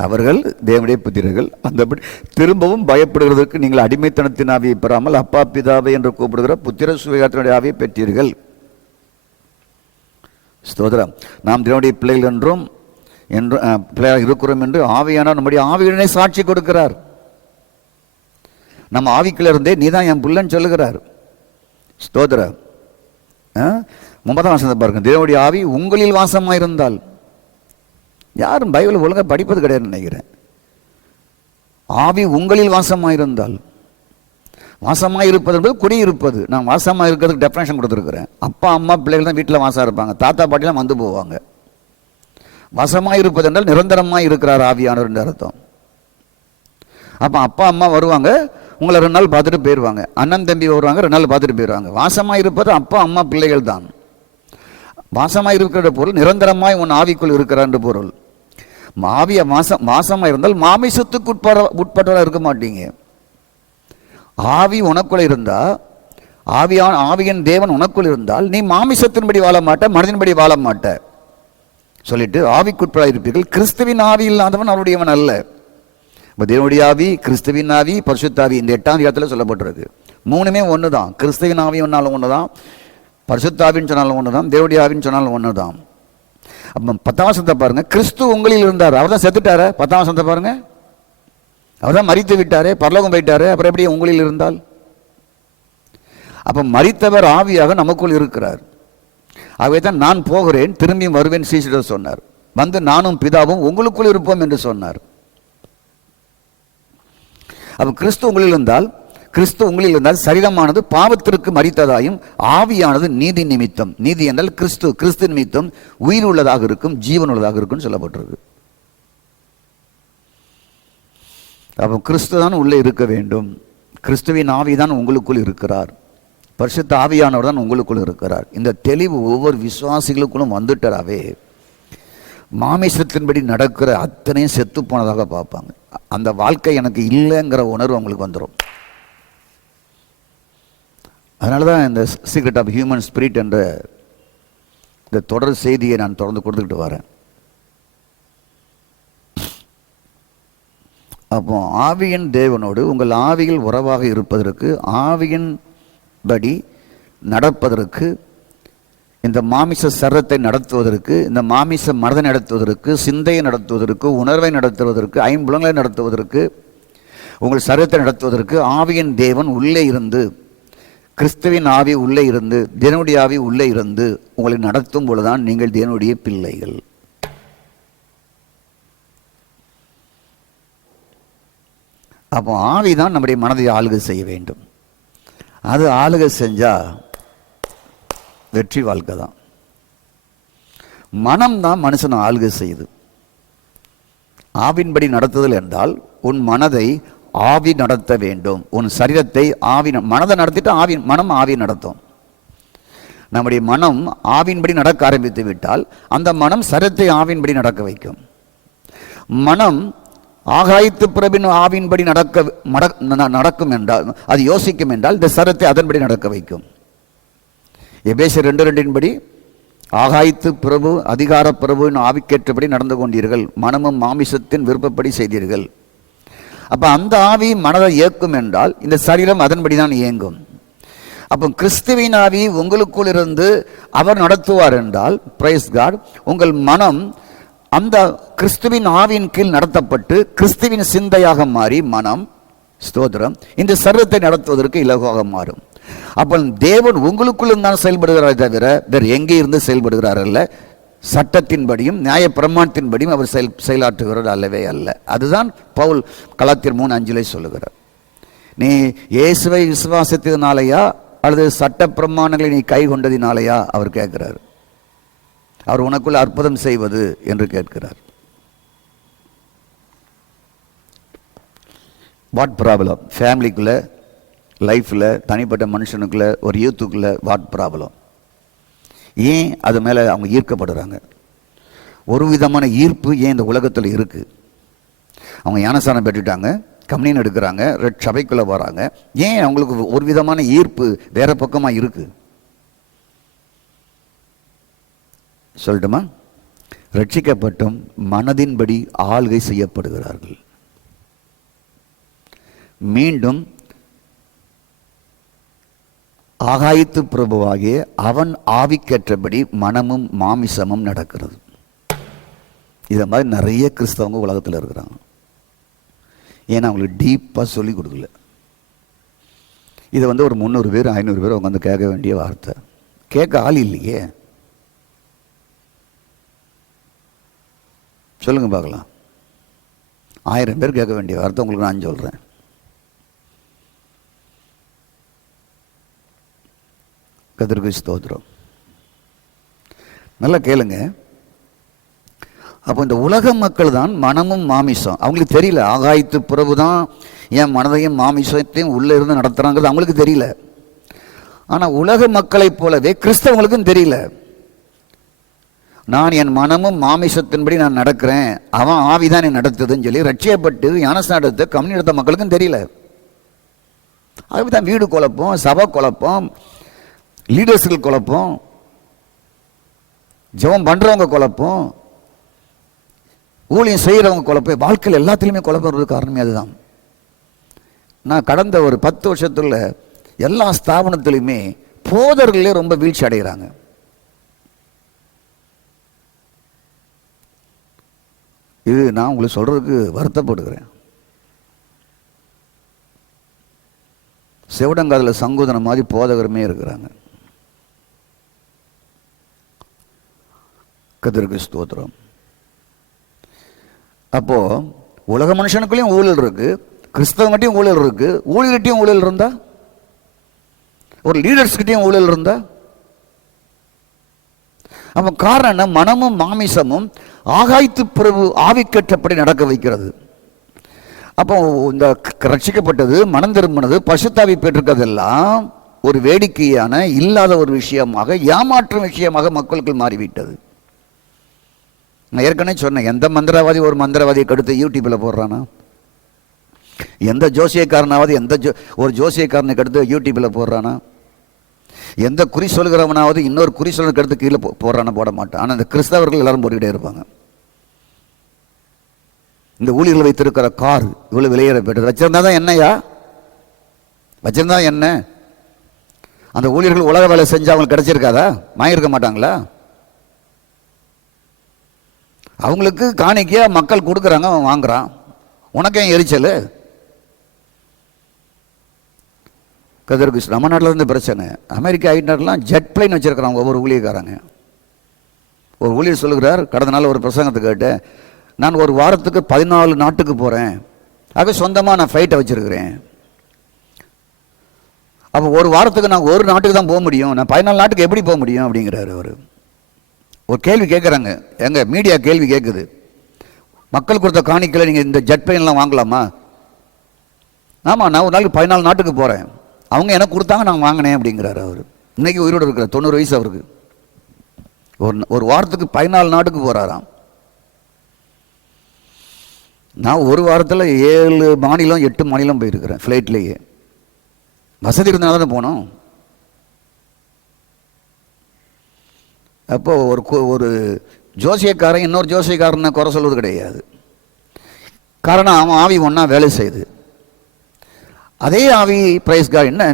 அவர்கள் தேவனுடைய புத்திரர்கள். அந்தபடி திரும்பவும் பயப்படுகிறதற்கு நீங்கள் அடிமைத்தனத்தின் ஆவியை பெறாமல் அப்பா பிதாவை என்று கூப்பிடுகிற புத்திர சுவிகாரத்தினுடைய ஆவியை பெற்றீர்கள். ஸ்தோத்திரம். நாம் தேவனுடைய பிள்ளைகள் என்றும் பிள்ளையாக இருக்கிறோம் என்று ஆவியானவர் நம்முடைய ஆவியினை சாட்சி கொடுக்கிறார். நம்ம ஆவிக்குள்ள இருந்தே நீதான் என் பிள்ளைன்னு சொல்லுகிறார். ஸ்தோத்திரம். 9ஆம் வசனத்தை பாருங்க. தேவனுடைய ஆவி உங்களில் வாசமாக இருந்தால். யாரும் பைபிள் ஒழுங்காக படிப்பது கிடையாதுன்னு நினைக்கிறேன். ஆவி உங்களில் வாசமாக இருந்தால். வாசமாக இருப்பது என்பது குடியிருப்பது. நான் வாசமாக இருக்கிறதுக்கு டெஃபினேஷன் கொடுத்துருக்குறேன். அப்பா அம்மா பிள்ளைகள் தான் வீட்டில் வாசம் இருப்பாங்க, தாத்தா பாட்டிலாம் வந்து போவாங்க. வாசமாக இருப்பது என்றால் நிரந்தரமாக இருக்கிறார் ஆவியானவர் என்ற அர்த்தம். அப்போ அப்பா அம்மா வருவாங்க, உங்களை 2 நாள் பார்த்துட்டு போயிடுவாங்க. அண்ணன் தம்பி வருவாங்க, 2 நாள் பார்த்துட்டு போயிடுவாங்க. வாசமாக இருப்பது அப்பா அம்மா பிள்ளைகள் தான். வாசமாக இருக்கிற பொருள் நிரந்தரமாய் உன் ஆவிக்குள் இருக்கிறான் பொருள். ஆவிய வாசமாக இருந்தால் மாமிசத்துக்கு உட்பட்டவராக இருக்க மாட்டீங்க. ஆவி உனக்குள்ள இருந்தா, ஆவியின் தேவன் உனக்குள் இருந்தால் நீ மாமிசத்தின்படி வாழ மாட்ட, மனிதன்படி வாழ மாட்ட சொல்லிட்டு ஆவிக்குட்படாக இருப்பீர்கள். கிறிஸ்துவின் ஆவி இல்லாதவன் அவருடையவன் அல்ல. தேவனுடைய ஆவி, கிறிஸ்துவின் ஆவி, பரிசுத்தாவி, இந்த 8ஆம் அதிகாரத்தில் சொல்லப்பட்டிருக்கு. 3மே ஒன்று தான். கிறிஸ்துவின் ஆவி சொன்னாலும் ஒன்று தான், பரிசுத்தாவின்னு சொன்னாலும் ஒன்று தான், தேவனுடைய ஆவின்னு சொன்னாலும் ஒன்று தான். அப்போ 10ஆம் வசனத்தை பாருங்க. கிறிஸ்து உங்களில் இருந்தார். அவர் தான் செத்துட்டாரு. 10ஆம் வசனத்தை பாருங்க. அவர் தான் மரித்து விட்டாரு, பரலோகம் போயிட்டாரு. அப்புறம் எப்படி உங்களில் இருந்தால்? அப்போ மரித்தவர் ஆவியாக நமக்குள் இருக்கிறார். ஆகவே தான் நான் போகிறேன் திரும்பியும் வருவேன் சீஷரிடம் சொன்னார். வந்து நானும் பிதாவும் உங்களுக்குள் இருப்போம் என்று சொன்னார். அப்போ கிறிஸ்து உங்களில் இருந்தால் சரீரமானது பாவத்திற்கு மரித்ததாயும் ஆவியானது நீதி நிமித்தம். நீதி என்றால் கிறிஸ்து நிமித்தம் உயிர் உள்ளதாக இருக்கும், ஜீவன் உள்ளதாக இருக்கும் சொல்லப்பட்டிருக்கு. அப்போ கிறிஸ்து தான் உள்ளே இருக்க வேண்டும். கிறிஸ்துவின் ஆவி தான் உங்களுக்குள் இருக்கிறார். பரிசுத்த ஆவியானவர் தான் உங்களுக்குள் இருக்கிறார். இந்த தெளிவு ஒவ்வொரு விசுவாசிகளுக்குள்ளும் வந்துட்டாவே மாமிசத்தின்படி நடக்கிற அத்தனையும் செத்து போனதாக பார்ப்பாங்க. அந்த வாழ்க்கை எனக்கு இல்லைங்கிற உணர்வு அவங்களுக்கு வந்துடும். அதனால தான் இந்த சீக்ரெட் ஆஃப் ஹியூமன் ஸ்பிரிட் என்ற இந்த தொடர் செய்தியை நான் தொடர்ந்து கொடுத்துக்கிட்டு வரேன். அப்போ ஆவியின் தேவனோடு உங்கள் ஆவியில் உறவாக இருப்பதற்கு, ஆவியின் படி நடப்பதற்கு, இந்த மாமிச சரத்தை நடத்துவதற்கு, இந்த மாமிச மனதை நடத்துவதற்கு, சிந்தையை நடத்துவதற்கு, உணர்வை நடத்துவதற்கு, ஐம்புலங்களை நடத்துவதற்கு, உங்கள் சரத்தை நடத்துவதற்கு ஆவியின் தேவன் உள்ளே இருந்து, கிறிஸ்துவின் ஆவி உள்ளே இருந்து, தேவனுடைய ஆவி உள்ளே இருந்து உங்களை நடத்தும் பொழுதுதான் நீங்கள் தேவனுடைய பிள்ளைகள். அப்போ ஆவி தான் நம்முடைய மனதை ஆளுகை செய்ய வேண்டும். அது ஆளுகை செஞ்சால் வெற்றி வாழ்க்கை தான். மனம்தான் மனுஷனை ஆளுகை செய்யுது. ஆவின்படி நடத்துதல் என்றால் உன் மனதை ஆவி நடத்த வேண்டும். உன் சரீரத்தை ஆவி, மனதை நடத்திட்டு மனம் ஆவி நடத்தும். நம்முடைய மனம் ஆவின்படி நடக்க ஆரம்பித்து விட்டால் அந்த மனம் சரீரத்தை ஆவின்படி நடக்க வைக்கும். மனம் ஆகாயத்து பிறபின் ஆவின்படி நடக்கும் என்றால், அது யோசிக்கும் என்றால் இந்த சரீரத்தை அதன்படி நடக்க வைக்கும். எபேசியர் 2:2 ஆகாயத்து பிரபு அதிகார பிரபுவின் ஆவிக்கேற்றபடி நடந்து கொண்டீர்கள், மனமும் மாமிசத்தின் விருப்பப்படி செய்தீர்கள். அப்போ அந்த ஆவி மனதை இயக்கும் என்றால் இந்த சரீரம் அதன்படி தான் இயங்கும். அப்போ கிறிஸ்துவின் ஆவி உங்களுக்குள் இருந்து அவர் நடத்துவார் என்றால், பிரைஸ் காட், உங்கள் மனம் அந்த கிறிஸ்துவின் ஆவியின் கீழ் நடத்தப்பட்டு கிறிஸ்துவின் சிந்தையாக மாறி மனம், ஸ்தோத்திரம், இந்த சரீரத்தை நடத்துவதற்கு இலகுவாக மாறும். அப்போ தேவன் உங்களுக்குள்ளும் தான் செயல்படுகிறார் தவிர வேறு எங்கே இருந்து செயல்படுகிறார் அல்ல. சட்டத்தின்படியும் நியாய பிரமாணத்தின்படியும் அவர் செயலாற்றுகிறார் அல்லவே அல்ல. அதுதான் பவுல் கலாத்தியர் 3:5 சொல்லுகிறார். நீ இயேசுவை விசுவாசித்ததினாலையா அல்லது சட்ட பிரமாணங்களை நீ கை கொண்டதினாலையா அவர் கேட்கிறார். அவர் உனக்குள்ள அற்புதம் செய்வது என்று கேட்கிறார். What problem? ஃபேமிலிக்குள்ள, லைஃப்பில், தனிப்பட்ட மனுஷனுக்குள்ள, ஒரு யூத்துக்குள்ள வாட் ப்ராப்ளம்? ஏன் அது மேலே அவங்க ஈர்க்கப்படுறாங்க? ஒரு விதமான ஈர்ப்பு ஏன் இந்த உலகத்தில் இருக்குது? அவங்க ஞானஸ்தானம் பெற்றுட்டாங்க, கம்யூனியன் எடுக்கிறாங்க, ரெட் சபைக்குள்ளே வராங்க, ஏன் அவங்களுக்கு ஒரு விதமான ஈர்ப்பு வேற பக்கமாக இருக்குது? சொல்லட்டுமா? ரட்சிக்கப்பட்டும் மனதின்படி ஆளுகை செய்யப்படுகிறார்கள். மீண்டும் ஆகாயத்து பிரபுவாகிய அவன் ஆவிக்கேற்றபடி மனமும் மாமிசமும் நடக்கிறது. இதை மாதிரி நிறைய கிறிஸ்தவங்க உலகத்தில் இருக்கிறாங்க. ஏன்னா அவங்களுக்கு டீப்பாக சொல்லி கொடுக்கல. இதை ஒரு 300 பேர் 500 பேர் அவங்க கேட்க வேண்டிய வார்த்தை. கேட்க ஆள் இல்லையே. சொல்லுங்க பார்க்கலாம். 1000 பேர் கேட்க வேண்டிய வார்த்தை உங்களுக்கு நான் சொல்கிறேன். கர்த்தருக்கு ஸ்தோத்திரம். நல்லா கேளுங்க. அப்போ இந்த உலக மக்கள் தான் மனமும் மாமிசம். அவங்களுக்கு தெரியல. ஆகாயத்து பிரபு தான் என் மனதையும் மாமிசத்தையும் உள்ளே இருந்து நடத்துகிறாங்கிறது அவங்களுக்கு தெரியல. ஆனால் உலக மக்களைப் போலவே கிறிஸ்தவங்களுக்கும் தெரியல. நான் என் மனமும் மாமிசத்தின்படி நான் நடக்கிறேன், அவன் ஆவிதான் என்னை நடத்துதுன்னு சொல்லி ரட்சியப்பட்டு ஞானஸ்நானம் எடுத்த கம்யூனி எடுத்த மக்களுக்கும் தெரியல. அதுதான் வீடு குழப்பம், சபை குழப்பம், லீடர்ஸ்கள் குழப்பம், ஜெபம் பண்ணுறவங்க குழப்பம், ஊழியம் செய்கிறவங்க குழப்பம், வாழ்க்கையில் எல்லாத்துலேயுமே குழப்பம் காரணமே அதுதான். நான் கடந்த ஒரு 10 வருஷத்துல எல்லா ஸ்தாபனத்திலையுமே போதர்களே ரொம்ப வீழ்ச்சி அடைகிறாங்க. இது நான் உங்களுக்கு சொல்றதுக்கு வருத்தப்படுகிறேன். செவிடங்காதுல சங்கோதனம் மாதிரி போதகருமே இருக்கிறாங்க. கர்த்தருக்கு ஸ்தோத்திரம். அப்போ உலக மனுஷனுக்குள்ளேயும் ஊழல் இருக்கு, கிறிஸ்தவங்கிட்டையும் ஊழல் இருக்கு. ஊழியர்கிட்டையும் ஊழல் இருந்தா, ஒரு லீடர்ஸ்கிட்டையும் ஊழல் இருந்தா, அப்போ காரணம் என்ன? மனமும் மாமிசமும் ஆகாயத்து பிரபு ஆவிக்கேற்றபடி நடக்க வைக்கிறது. அப்போ இந்த ரட்சிக்கப்பட்டது, மனம் திரும்பினது, பசுத்தாவி பெற்றிருக்கிறதெல்லாம் ஒரு வேடிக்கையான இல்லாத ஒரு விஷயமாக, ஏமாற்றும் விஷயமாக மக்களுக்கு மாறிவிட்டது. நான் ஏற்கனவே சொன்னேன், எந்த மந்திரவாதி ஒரு மந்திரவாதியை கடுத்து யூடியூப்பில் போடுறானா? எந்த ஜோசியக்காரனாவது ஒரு ஜோசியக்காரனை கடுத்து யூடியூப்பில் போடுறானா? எந்த குறி சொல்கிறவனாவது இன்னொரு குறி சொல்லுக்கு எடுத்து கீழே போடுறானா? போட மாட்டான். ஆனால் இந்த கிறிஸ்தவர்கள் எல்லாரும் போட்டுக்கிட்டே இருப்பாங்க. இந்த ஊழியர்கள் வைத்திருக்கிற கார் இவ்வளவு விலையேற பெற்றது. வச்சிருந்தா தான் என்னையா? வச்சிருந்தா என்ன? அந்த ஊழியர்கள் உலக வேலை செஞ்சு அவங்களுக்கு கிடைச்சிருக்காதா? வாங்கியிருக்க மாட்டாங்களா? அவங்களுக்கு காணிக்கையா மக்கள் கொடுக்குறாங்க, அவன் வாங்குறான். உனக்கே எரிச்சல். கதிர்கிருஷ்ணன் நம்ம நாட்டில் இருந்து பிரச்சனை. அமெரிக்கா ஆகிட்டாரெலாம் ஜெட் பிளைன் வச்சுருக்கிறாங்க ஒவ்வொரு ஊழியக்காரங்க. ஒரு ஊழியர் சொல்லுகிறார், கடந்த நாள் ஒரு பிரசங்கத்தை கேட்டு, நான் ஒரு வாரத்துக்கு 14 நாட்டுக்கு போகிறேன், ஆக சொந்தமாக நான் ஃப்ளைட்டை வச்சுருக்கிறேன். அப்போ ஒரு வாரத்துக்கு நான் ஒரு நாட்டுக்கு தான் போக முடியும், நான் 14 நாட்டுக்கு எப்படி போக முடியும் அப்படிங்கிறாரு அவர். ஒரு கேள்வி கேட்குறாங்க, எங்க மீடியா கேள்வி கேட்குது, மக்கள் கொடுத்த காணிக்கையில் நீங்கள் இந்த ஜெட் பிளேன்லாம் வாங்கலாமா? ஆமாம், நான் ஒரு நாளைக்கு 14 நாட்டுக்கு போகிறேன், அவங்க எனக்கு கொடுத்தாங்க நான் வாங்கினேன் அப்படிங்கிறாரு அவர். இன்னைக்கு உயிரோடு இருக்கிறார், 90 வயசு அவருக்கு. ஒரு வாரத்துக்கு 14 நாட்டுக்கு போகிறாராம். நான் ஒரு வாரத்தில் 7 மாநிலம் 8 மாநிலம் போயிருக்கிறேன் ஃப்ளைட்லேயே. வசதி இருந்தால் தானே போனோம். அப்போ ஒரு ஜோசியக்காரன் இன்னொரு ஜோசியக்காரனை குறை சொல்வது கிடையாது. காரணம் அவன் ஆவி ஒன்றா வேலை செய்யுது. அதே ஆவி பிரைஸ் காட் என்ன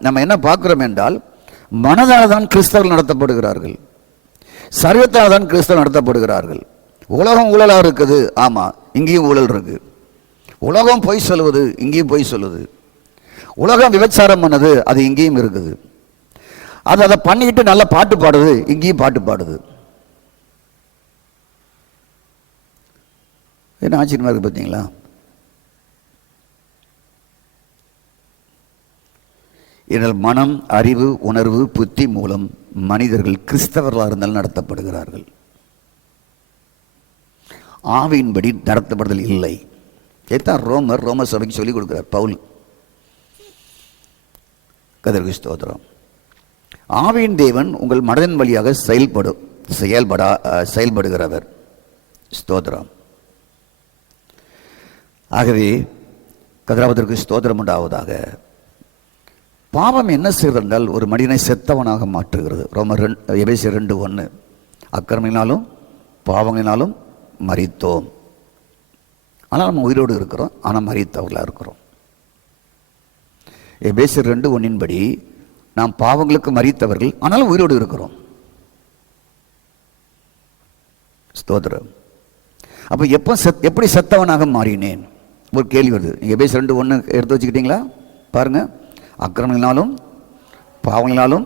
நம்ம என்ன பார்க்குறோம் என்றால், மனதால் தான் கிறிஸ்தவர்கள் நடத்தப்படுகிறார்கள், சர்வத்தால் தான் கிறிஸ்தவர்கள் நடத்தப்படுகிறார்கள். உலகம் ஊழலாக இருக்குது, ஆமாம், இங்கேயும் ஊழல் இருக்கு. உலகம் பொய் சொல்லுவது, இங்கேயும் பொய் சொல்லுது. உலகம் விபச்சாரம் பண்ணது, அது இங்கேயும் இருக்குது. அதை பண்ணிக்கிட்டு நல்லா பாட்டு பாடுது, இங்கேயும் பாட்டு பாடுது. என்ன ஆச்சரியமா இருக்கு பார்த்தீங்களா? இதனால் மனம், அறிவு, உணர்வு, புத்தி மூலம் மனிதர்கள் கிறிஸ்தவர்களாக இருந்தாலும் நடத்தப்படுகிறார்கள். ஆவியின்படி நடத்தப்படுதல் இல்லை. இதைத்தான் ரோமர் சபைக்கு சொல்லிக் கொடுக்கிறார் பவுல். கர்த்தருக்கு ஸ்தோத்திரம். ஆவியின் தேவன் உங்கள் மனதின் வழியாக செயல்படுகிறவர். ஸ்தோத்திரம். ஆகவே கர்த்தருக்கு ஸ்தோத்திரம் உண்டாவதாக. பாவம் என்ன செய்வதால் ஒரு மனிதனை செத்தவனாக மாற்றுகிறது. எபேசியர் 2:1, அக்கிரமினாலும் பாவங்களினாலும் மரித்தோம். ஆனால் நம்ம உயிரோடு இருக்கிறோம், ஆனால் மரித்தவர்களாக இருக்கிறோம். எபேசியர் 2:1 படி நாம் பாவங்களுக்கு மரித்தவர்கள், ஆனாலும் உயிரோடு இருக்கிறோம். ஸ்தோத்திரம். அப்போ எப்படி செத்தவனாக மாறினேன் ஒரு கேள்வி வருது. நீங்கள் எபேசியர் 2:1 எடுத்து வச்சுக்கிட்டீங்களா? பாருங்க, அக்கிரமங்களினாலும் பாவங்களினாலும்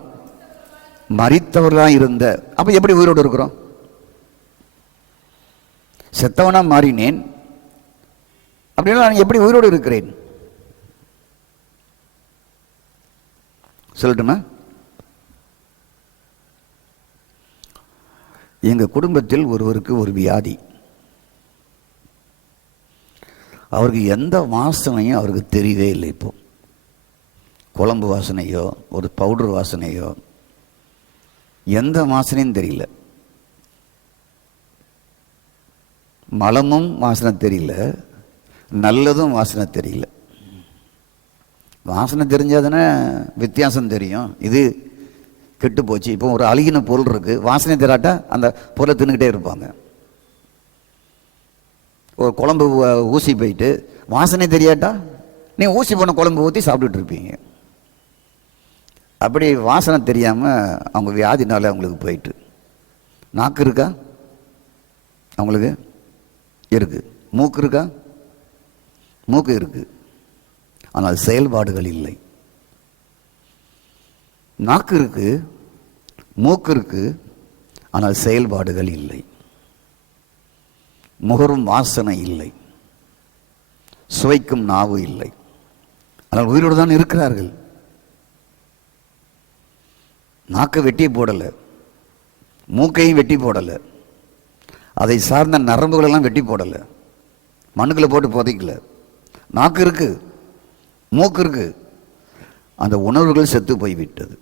மரித்தவர்களாக இருந்த. அப்போ எப்படி உயிரோடு இருக்கிறோம்? செத்தவனா மாறினேன் அப்படின்னா நான் எப்படி உயிரோடு இருக்கிறேன் சொல்லட்டுமா? எங்கள் குடும்பத்தில் ஒருவருக்கு ஒரு வியாதி. அவருக்கு எந்த வாசனையும் அவருக்கு தெரியவே இல்லை. இப்போ குழம்பு வாசனையோ ஒரு பவுடர் வாசனையோ எந்த வாசனையும் தெரியல. மலமும் வாசனை தெரியல, நல்லதும் வாசனை தெரியல. வாசனை தெரிஞ்சாதானே வித்தியாசம் தெரியும். இது கெட்டு போச்சு. இப்போ ஒரு அழுகின பொருள் இருக்கு, வாசனை தெரியாட்டா அந்த பொருளை தின்னுக்கிட்டே இருப்பாங்க. ஒரு குழம்பு ஊசி போயிட்டு வாசனை தெரியாட்டா நீ ஊசி போன குழம்பு ஊற்றி சாப்பிட்டுட்டு இருப்பீங்க. அப்படி வாசனை தெரியாமல் அவங்க வியாதினால அவங்களுக்கு போயிட்டு. நாக்கு இருக்கா அவங்களுக்கு? இருக்கு. மூக்கு இருக்கா? மூக்கு இருக்கு, ஆனால் செயல்பாடுகள் இல்லை. நாக்கு இருக்கு, மூக்கு இருக்கு, ஆனால் செயல்பாடுகள் இல்லை. முகரும் வாசனை இல்லை, சுவைக்கும் நாவு இல்லை, ஆனால் உயிரோடு தான் இருக்கிறார்கள். நாக்கை வெட்டி போடலை, மூக்கையும் வெட்டி போடலை, அதை சார்ந்த நரம்புகளெல்லாம் வெட்டி போடலை, மண்ணுக்குள்ள போட்டு புதைக்கல. நாக்கு இருக்கு, மூக்கு இருக்கு, அந்த உணர்வுகள் செத்து போய்விட்டது.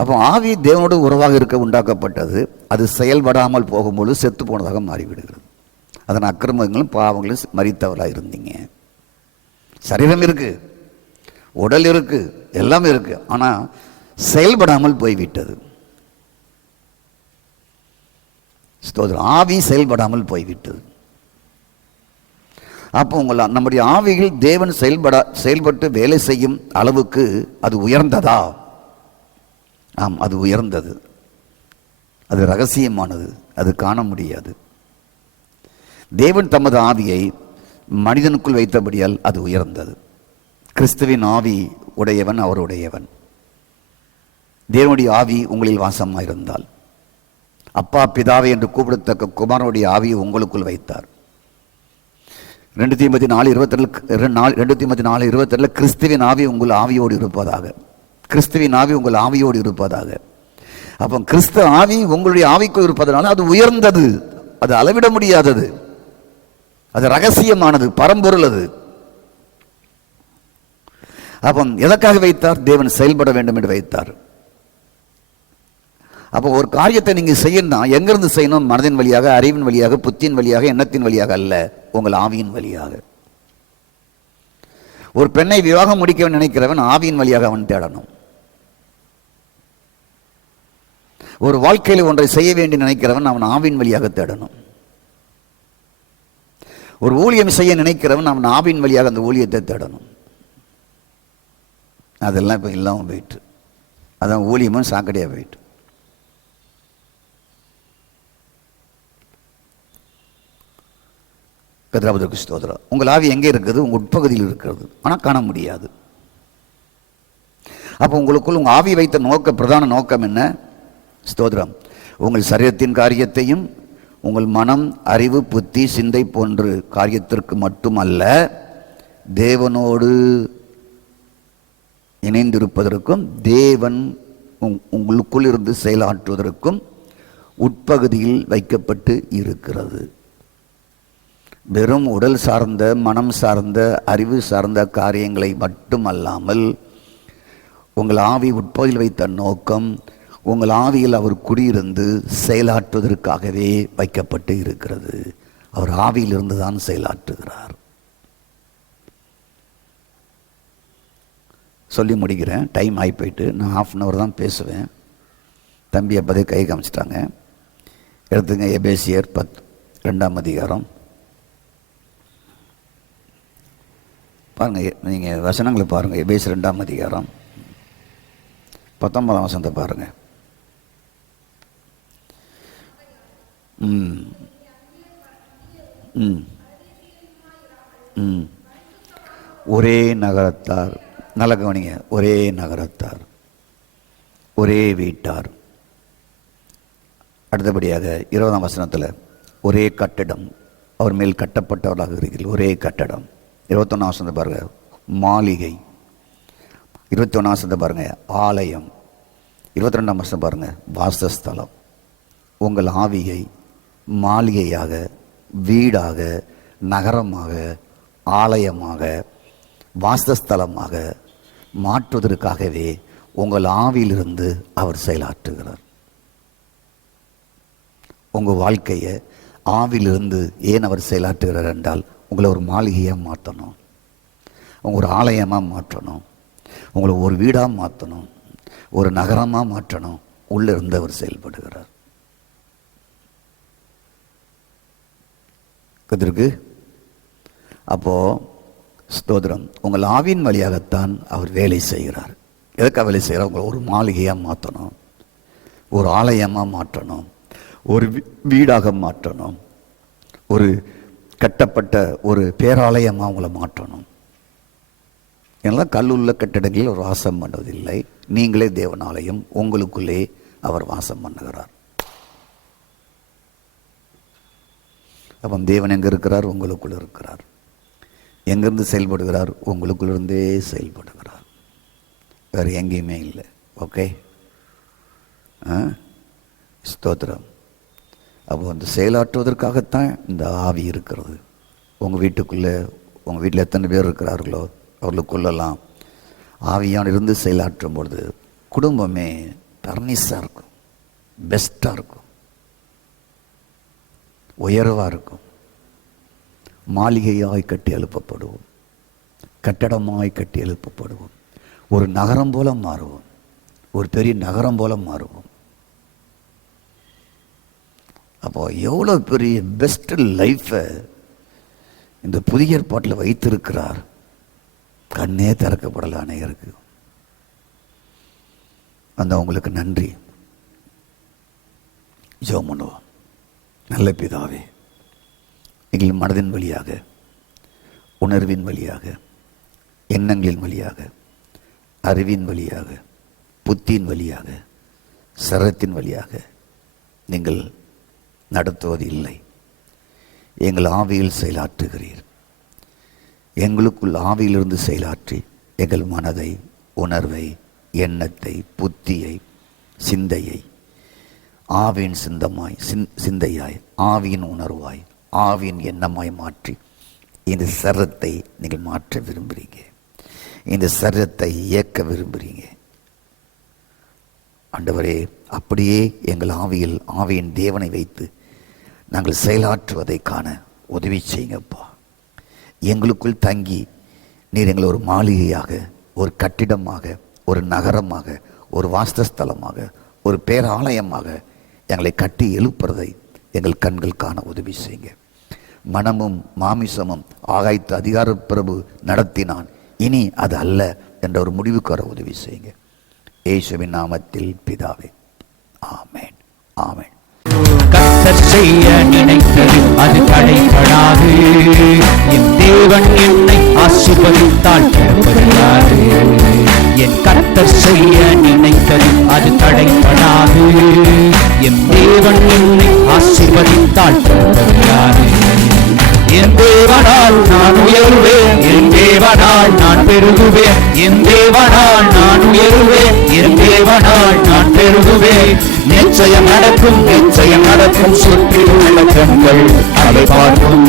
அப்போ ஆவி தேவனோடு உறவாக இருக்க உண்டாக்கப்பட்டது. அது செயல்படாமல் போகும்போது செத்து போனதாக மாறிவிடுகிறது. அதன் அக்கிரமங்களும் பாவங்களும் மரித்தவராக இருந்தீங்க. சரீரம் இருக்கு, உடல் இருக்கு, எல்லாமே இருக்கு, ஆனால் செயல்படாமல் போய்விட்டது. ஸ்தோத்திரம். ஆவி செயல்படாமல் போய்விட்டது. அப்போ நம்முடைய ஆவியில் தேவன் செயல்பட்டு வேலை செய்யும் அளவுக்கு அது உயர்ந்ததா? ஆம், அது உயர்ந்தது. அது ரகசியமானது, அது காண முடியாது. தேவன் தமது ஆவியை மனிதனுக்குள் வைத்தபடியால் அது உயர்ந்தது. கிறிஸ்துவின் ஆவி உடையவன் அவருடையவன். தேவனுடைய ஆவி உங்களில் வாசமாயிருந்தால், அப்பா பிதாவை என்று கூப்பிடத்தக்க குமாரனுடைய ஆவியை உங்களுக்குள் வைத்தார். 2 தீமோத்தேயு 4:22 கிறிஸ்துவின் ஆவி உங்கள் ஆவியோடு இருப்பதாக. கிறிஸ்துவின் ஆவி உங்கள் ஆவியோடு இருப்பதாக. அப்போ கிறிஸ்து ஆவி உங்களுடைய ஆவிக்குள் இருப்பதனால அது உயர்ந்தது, அது அளவிட முடியாதது, அது ரகசியமானது, பரம்பொருள் அது. அப்போ எதற்காக வைத்தார்? தேவன் செயல்பட வேண்டும் என்று வைத்தார். அப்போ ஒரு காரியத்தை நீங்க செய்யணும், எங்கிருந்து செய்யணும்? மனதின் வழியாக, அறிவின் வழியாக, புத்தியின் வழியாக, எண்ணத்தின் வழியாக அல்ல, உங்கள் ஆவியின் வழியாக. ஒரு பெண்ணை விவாகம் முடிக்க நினைக்கிறவன் ஆவியின் வழியாக அவன் தேடணும். ஒரு வாழ்க்கையில் ஒன்றை செய்ய வேண்டி நினைக்கிறவன் அவன் ஆவின் வழியாக தேடணும். ஒரு ஊழியம் செய்ய நினைக்கிறவன் அவன் ஆவின் வழியாக அந்த ஊழியத்தை தேடணும். அதெல்லாம் இப்போ இல்லாமல் போயிட்டு, அதான் ஊழியமும் சாக்கடையாக போயிட்டு. கதிராபதற்கு ஸ்தோத்திரம். உங்கள் ஆவி எங்கே இருக்குது? உங்கள் உட்பகுதியில் இருக்கிறது, ஆனால் காண முடியாது. அப்போ உங்களுக்குள் உங்கள் ஆவி வைத்த பிரதான நோக்கம் என்ன? ஸ்தோத்திரம். உங்கள் சரீரத்தின் காரியத்தையும் உங்கள் மனம், அறிவு, புத்தி, சிந்தை போன்ற காரியத்திற்கு மட்டுமல்ல, தேவனோடு இணைந்திருப்பதற்கும் தேவன் உங்களுக்குள் இருந்து செயலாற்றுவதற்கும் உட்பகுதியில் வைக்கப்பட்டு இருக்கிறது. வெறும் உடல் சார்ந்த, மனம் சார்ந்த, அறிவு சார்ந்த காரியங்களை மட்டுமல்லாமல் உங்கள் ஆவி உட்பகுதியில் வைத்த நோக்கம் உங்கள் ஆவியில் அவர் குடியிருந்து செயலாற்றுவதற்காகவே வைக்கப்பட்டு இருக்கிறது. அவர் ஆவியிலிருந்து தான் செயலாற்றுகிறார். சொல்லி முடிக்கிறேன், டைம் ஆகி போயிட்டு. நான் 1/2 hour தான் பேசுவேன். தம்பி அப்போதே கை காமிச்சிட்டாங்க. எடுத்துங்க எபேசியர் 2ஆம் அதிகாரம் பாருங்கள். நீங்கள் வசனங்களை பாருங்கள். எபேசியர் 2ஆம் அதிகாரம் 19ஆம் வசனத்தை பாருங்கள். ஒரே நகரத்தார், நல்ல கவனிங்க, ஒரே நகரத்தார், ஒரே வீட்டார். அடுத்தபடியாக 20ஆம் வசனத்தில் ஒரே கட்டடம், அவர் மேல் கட்டப்பட்டவர்களாக இருக்கிறீர்கள். ஒரே கட்டடம். 21ஆம் வசனத்தை பாருங்க, மாளிகை. 21ஆம் வசனத்தை பாருங்க, ஆலயம். 22ஆம் வசனம் பாருங்க, வாசஸ்தலம். உங்கள் ஆவியை மாளிகையாக, வீடாக, நகரமாக, ஆலயமாக, வாசஸ்தலமாக மாற்றுவதற்காகவே உங்கள் ஆவியிலிருந்து அவர் செயலாற்றுகிறார். உங்கள் வாழ்க்கையை ஆவியிலிருந்து ஏன் அவர் செயலாற்றுகிறார் என்றால், உங்களை ஒரு மாளிகையாக மாற்றணும், உங்களை ஒரு ஆலயமாக மாற்றணும், உங்களை ஒரு வீடாக மாற்றணும், ஒரு நகரமாக மாற்றணும். உள்ளே இருந்து அவர் செயல்படுகிறார். கதிருக்கு அப்போது ஸ்தோத்திரம், உங்கள் ஆவியின் வழியாகத்தான் அவர் வேலை செய்கிறார். எதுக்காக வேலை செய்கிறார்? உங்களை ஒரு மாளிகையாக மாற்றணும், ஒரு ஆலயமாக மாற்றணும், ஒரு வீடாக மாற்றணும், ஒரு கட்டப்பட்ட ஒரு பேராலயமாக உங்களை மாற்றணும். எல்லாம் கல்லுள்ள கட்டிடங்களில் ஒரு வாசம் பண்ணுவதில்லை. நீங்களே தேவனாலயம், உங்களுக்குள்ளே அவர் வாசம் பண்ணுகிறார். அப்போ தேவன் எங்கே இருக்கிறார்? உங்களுக்குள் இருக்கிறார். எங்கேருந்து செயல்படுகிறார்? உங்களுக்குள்ளிருந்தே செயல்படுகிறார், வேறு எங்கேயுமே இல்லை. ஓகே, ஸ்தோத்திரம். அப்போ அந்த செயலாற்றுவதற்காகத்தான் இந்த ஆவி இருக்கிறது. உங்கள் வீட்டுக்குள்ளே, உங்கள் வீட்டில் எத்தனை பேர் இருக்கிறார்களோ அவர்களுக்குள்ளெல்லாம் ஆவியான் இருந்து செயலாற்றும் பொழுது குடும்பமே பர்னிஸாக இருக்கும், பெஸ்ட்டாக இருக்கும், உயர்வாக இருக்கும். மாளிகையாய் கட்டி எழுப்பப்படுவோம், கட்டடமாய் கட்டி எழுப்பப்படுவோம், ஒரு நகரம் போல மாறுவோம், ஒரு பெரிய நகரம் போல மாறுவோம். அப்போ எவ்வளோ பெரிய பெஸ்ட் லைஃப்பை இந்த புதிய ஏற்பாட்டில் வைத்திருக்கிறார். கண்ணே திறக்கப்படலை அநேகருக்கு. அந்த உங்களுக்கு நன்றி. ஜெபம் பண்ணுவோம். நல்ல பிதாவே, எங்கள் மனதின் வழியாக, உணர்வின் வழியாக, எண்ணங்களின் வழியாக, அறிவின் வழியாக, புத்தியின் வழியாக, சரத்தின் வழியாக நீங்கள் நடத்துவது இல்லை. எங்கள் ஆவியில் செயலாற்றுகிறீர். எங்களுக்குள் ஆவியிலிருந்து செயலாற்றி எங்கள் மனதை, உணர்வை, எண்ணத்தை, புத்தியை, சிந்தையை ஆவியின் சிந்தையாய், ஆவியின் உணர்வாய், ஆவியின் எண்ணமாய் மாற்றி இந்த சரீரத்தை நீங்கள் மாற்ற விரும்புகிறீங்க. இந்த சரீரத்தை இயக்க விரும்புகிறீங்க. ஆண்டவரே, அப்படியே எங்கள் ஆவியின் தேவனை வைத்து நாங்கள் செயலாற்றுவதை காண உதவி செய்யுங்கப்பா. எங்களுக்குள் தங்கி நீர் எங்களை ஒரு மாளிகையாக, ஒரு கட்டிடமாக, ஒரு நகரமாக, ஒரு வாஸ்தஸ்தலமாக, ஒரு பேராலயமாக எங்களை கட்டி எழுப்புறதை எங்கள் கண்கள் காண உதவி செய்யுங்க. மனமும் மாமிசமும் ஆகாய்த்து அதிகார பிரபு நடத்தினான், இனி அது அல்ல என்ற ஒரு முடிவுக்கு வர உதவி செய்யுங்க. இயேசுவின் நாமத்தில் பிதாவே, ஆமென், ஆமென். கர்த்தர் செய்ய நினைத்தது அது தடைபடாது. என் தேவன் என்னை ஆசீர்வதித்தால் தடுப்பதியாது. என் கர்த்தர் செய்ய நினைத்தது அது தடைபடாது. என் தேவன் என்னை ஆசீர்வதித்தால் தடுப்பதியாது. என் தேவனால் நான் உயர்வேன், என் தேவனால் நான் பெருகுவேன். என் தேவனால் நான் உயர்வேன், என் தேவனால் நான் பெருகுவேன். நிச்சயம் நடக்கும், நிச்சயம் நடக்கும். சுற்றி உள்ள கண்கள் அதை பார்க்கும்,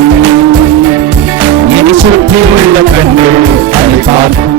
என் சுற்றி உள்ள கண்கள் அதை பார்க்கும்.